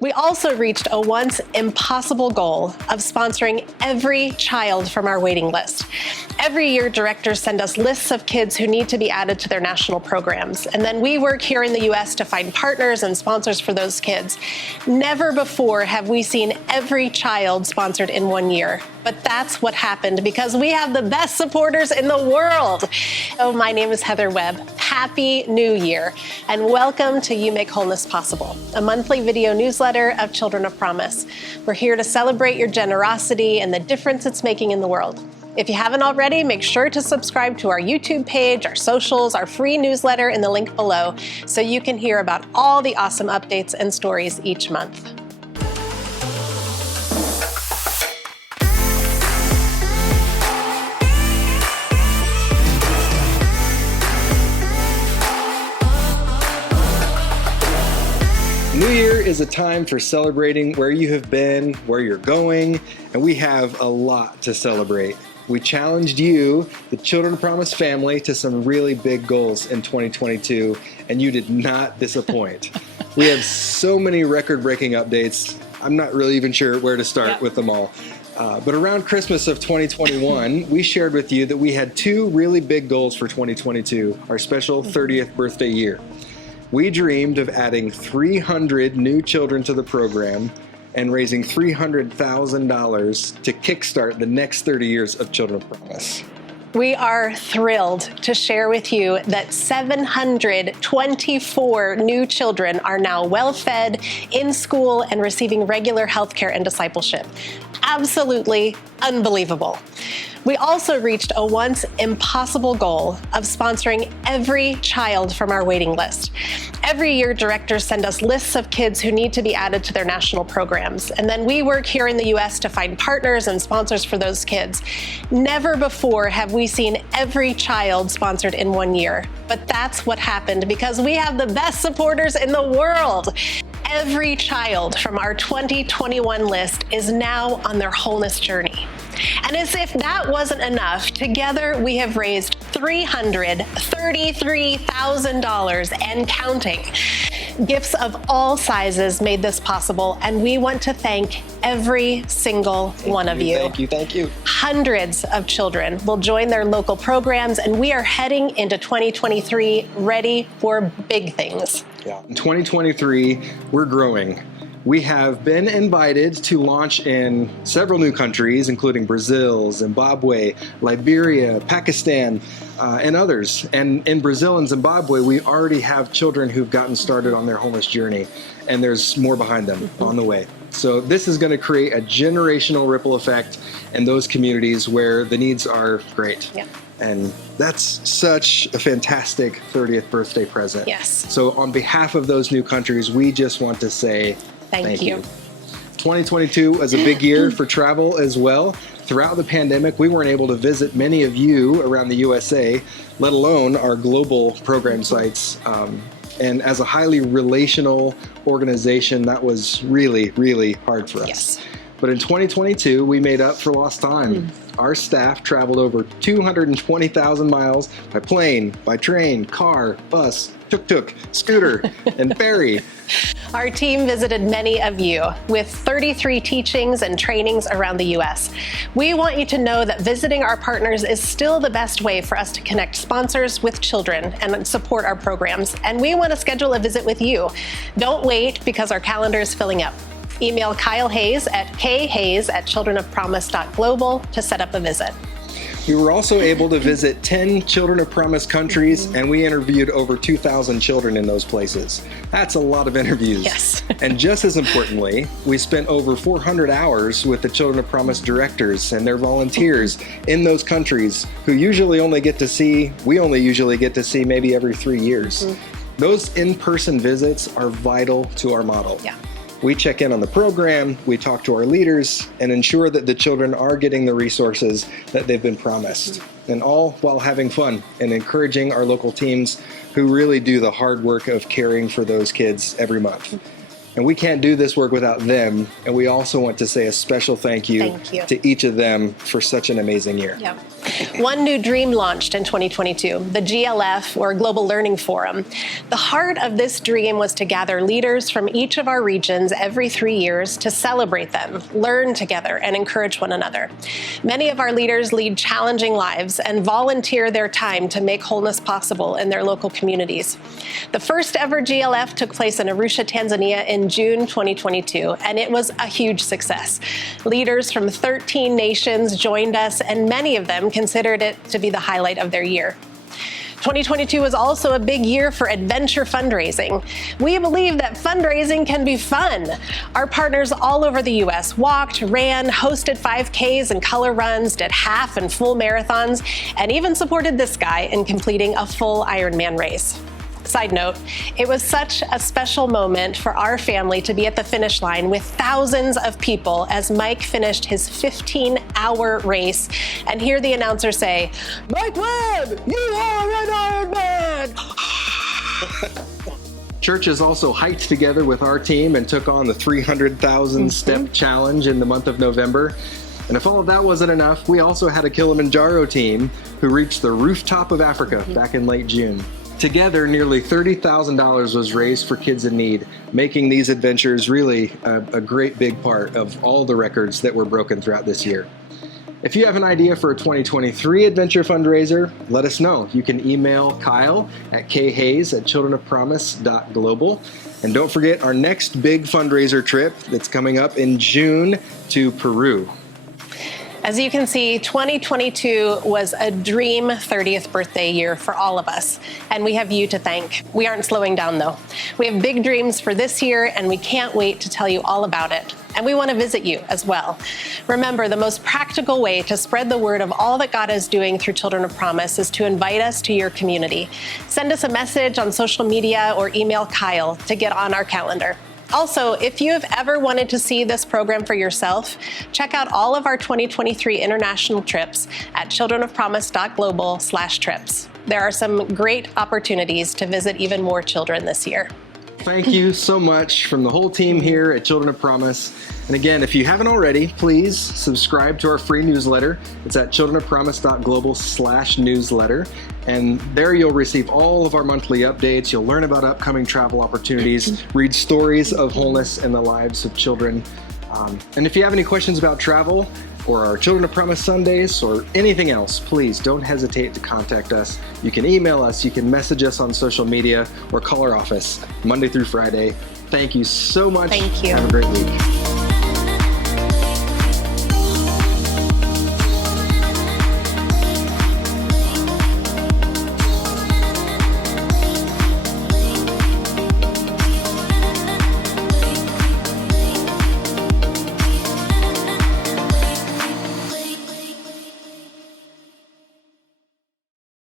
We also reached a once impossible goal of sponsoring every child from our waiting list. Every year, directors send us lists of kids who need to be added to their national programs, and then we work here in the U.S. to find partners and sponsors for those kids. Never before have we seen every child sponsored in 1 year, but that's what happened because we have the best supporters in the world. So my name is Heather Webb. Happy New Year, and welcome to You Make Wholeness Possible, a monthly video newsletter of Children of Promise. We're here to celebrate your generosity and the difference it's making in the world. If you haven't already, make sure to subscribe to our YouTube page, our socials, our free newsletter in the link below, so you can hear about all the awesome updates and stories each month. New Year is a time for celebrating where you have been, where you're going, and we have a lot to celebrate. We challenged you, the Children of Promise family, to some really big goals in 2022, and you did not disappoint. We have so many record-breaking updates. I'm not really even sure where to start with them all. But around Christmas of 2021, we shared with you that we had two really big goals for 2022, our special 30th birthday year. We dreamed of adding 300 new children to the program and raising $300,000 to kickstart the next 30 years of Children of Promise. We are thrilled to share with you that 724 new children are now well-fed, in school, and receiving regular health care and discipleship. Absolutely unbelievable. We also reached a once impossible goal of sponsoring every child from our waiting list. Every year, directors send us lists of kids who need to be added to their national programs, and then we work here in the U.S. to find partners and sponsors for those kids. Never before have we seen every child sponsored in 1 year, but that's what happened because we have the best supporters in the world. Every child from our 2021 list is now on their wholeness journey. And as if that wasn't enough, together we have raised $333,000 and counting. Gifts of all sizes made this possible, and we want to thank every single one of you. Thank you. Hundreds of children will join their local programs, and we are heading into 2023 ready for big things. Yeah. In 2023, we're growing. We have been invited to launch in several new countries, including Brazil, Zimbabwe, Liberia, Pakistan, and others. And in Brazil and Zimbabwe, we already have children who've gotten started on their wholeness journey, and there's more behind them on the way. So this is going to create a generational ripple effect in those communities where the needs are great. Yeah. And that's such a fantastic 30th birthday present. Yes. So on behalf of those new countries, we just want to say thank you. 2022 was a big year for travel as well. Throughout the pandemic, we weren't able to visit many of you around the USA, let alone our global program sites. And as a highly relational organization, that was really, really hard for us. Yes. But in 2022, we made up for lost time. Our staff traveled over 220,000 miles by plane, by train, car, bus, tuk-tuk, scooter, and ferry. Our team visited many of you with 33 teachings and trainings around the U.S. We want you to know that visiting our partners is still the best way for us to connect sponsors with children and support our programs. And we want to schedule a visit with you. Don't wait because our calendar is filling up. Email Kyle Hayes at khayes@childrenofpromise.global to set up a visit. We were also able to visit 10 Children of Promise countries, and we interviewed over 2,000 children in those places. That's a lot of interviews. Yes. And just as importantly, we spent over 400 hours with the Children of Promise directors and their volunteers in those countries who we only usually get to see maybe every 3 years. Those in-person visits are vital to our model. Yeah. We check in on the program, we talk to our leaders, and ensure that the children are getting the resources that they've been promised. And all while having fun and encouraging our local teams who really do the hard work of caring for those kids every month. And we can't do this work without them. And we also want to say a special thank you to each of them for such an amazing year. Yeah. One new dream launched in 2022, the GLF, or Global Learning Forum. The heart of this dream was to gather leaders from each of our regions every 3 years to celebrate them, learn together, and encourage one another. Many of our leaders lead challenging lives and volunteer their time to make wholeness possible in their local communities. The first ever GLF took place in Arusha, Tanzania in June 2022, and it was a huge success. Leaders from 13 nations joined us, and many of them considered it to be the highlight of their year. 2022 was also a big year for adventure fundraising. We believe that fundraising can be fun. Our partners all over the U.S. walked, ran, hosted 5Ks and color runs, did half and full marathons, and even supported this guy in completing a full Ironman race. Side note, it was such a special moment for our family to be at the finish line with thousands of people as Mike finished his 15-hour race and hear the announcer say, "Mike Webb, you are an Ironman!" Churches also hiked together with our team and took on the 300,000 step challenge in the month of November. And if all of that wasn't enough, we also had a Kilimanjaro team who reached the rooftop of Africa back in late June. Together, nearly $30,000 was raised for kids in need, making these adventures really a great big part of all the records that were broken throughout this year. If you have an idea for a 2023 adventure fundraiser, let us know. You can email Kyle at khayes@childrenofpromise.global. And don't forget our next big fundraiser trip that's coming up in June to Peru. As you can see, 2022 was a dream 30th birthday year for all of us, and we have you to thank. We aren't slowing down, though. We have big dreams for this year, and we can't wait to tell you all about it. And we want to visit you as well. Remember, the most practical way to spread the word of all that God is doing through Children of Promise is to invite us to your community. Send us a message on social media or email Kyle to get on our calendar. Also, if you have ever wanted to see this program for yourself, check out all of our 2023 international trips at childrenofpromise.global/trips. There are some great opportunities to visit even more children this year. Thank you so much from the whole team here at Children of Promise. And again, if you haven't already, please subscribe to our free newsletter. It's at childrenofpromise.global/newsletter. And there you'll receive all of our monthly updates. You'll learn about upcoming travel opportunities, read stories of wholeness in the lives of children. And if you have any questions about travel or our Children of Promise Sundays or anything else, please don't hesitate to contact us. You can email us, you can message us on social media, or call our office Monday through Friday. Thank you so much. Thank you. Have a great week.